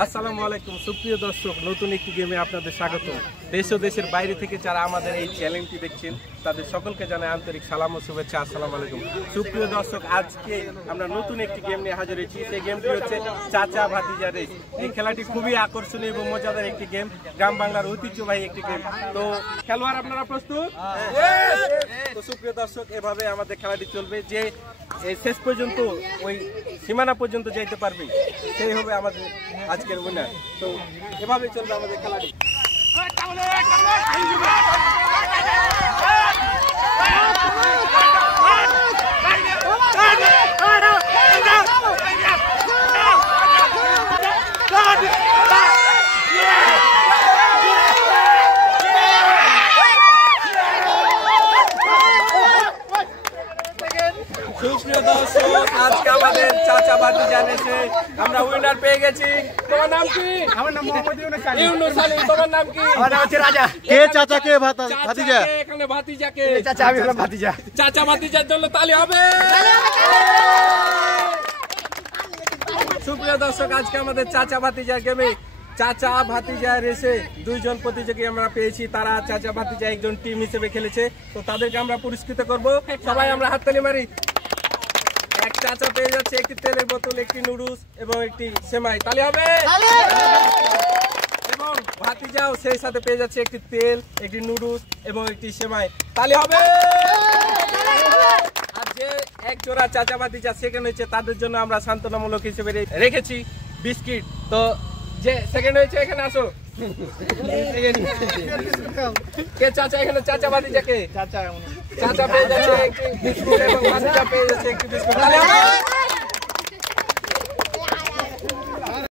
আসসালামু আলাইকুম সুপ্রিয় দর্শক, নতুন একটি গেমে আপনাদের স্বাগত। দেশ ও দেশের বাইরে থেকে যারা আমাদের এই চ্যানেলটি দেখছেন তাদের সকলকে জানাই আন্তরিক সালাম ও শুভেচ্ছা। আসসালামু আলাইকুম সুপ্রিয় দর্শক, আজকে আমরা নতুন একটি গেম নিয়ে হাজির হয়েছি। সেই গেমটি হচ্ছে চাচা ভাতিজা রেস। এই খেলাটি খুবই আকর্ষণীয় এবং মজাদার একটি গেম, গ্রাম বাংলার ঐতিহ্যবাহী একটি গেম। তো খেলোয়াড় আপনারা প্রস্তুত? তো সুপ্রিয় দর্শক, এভাবে আমাদের খেলাটি চলবে। যে শেষ পর্যন্ত ওই সীমানা পর্যন্ত যেতে পারবে সেই হবে আমাদের আজকের উইনার। তো এভাবে চলবে আমাদের খেলাটি। সুপ্রিয় দর্শক, আজকে আমাদের চাচা ভাতিজা রেসে আমরা উইনার পেয়ে গেছি। তোমার নাম কি? আমার নাম মোহাম্মদ ইউনুস আলী। তোমার নাম কি? আমার নাম হচ্ছে রাজা। কে চাচা কে ভাতিজা? এখানে ভাতিজাকে। চাচা আমি হলাম ভাতিজা। চাচা ভাতিজার জন্য তালি হবে। সুপ্রিয় দর্শক, আজকে আমাদের চাচা ভাতিজা গেমে চাচা ভাতিজা রেসে দুইজন প্রতিযোগী আমরা পেয়েছি। তারা চাচা ভাতিজা একজন টিম হিসেবে খেলেছে। তো তাদেরকে আমরা পুরস্কৃত করব। সবাই আমরা হাততালি মারি। এক চাচা পেয়ে যাচ্ছে একটি তেলের বোতল, একটি নুডলস এবং একটি সেমাই। তালি হবে। এবং ভাতিজাও সেই সাথে পেয়ে যাচ্ছে একটি তেল, একটি নুডলস এবং একটি সেমাই। তালি হবে। আর যে এক জোড়া চাচা ভাতিজা সেকেন্ড হয়েছে তাদের জন্য আমরা সান্ত্বনামূলক হিসেবে রেখেছি বিস্কিট। তো যে সেকেন্ড হয়েছে এখানে আসো। কে চাচা এখানে? চাচা ভাতিজাকে। চাচা পেয়ে যাচ্ছে একটি বিস্কুট এবং ভাতিজা পেয়ে যাচ্ছে একটি বিস্কুট। তালি হবে।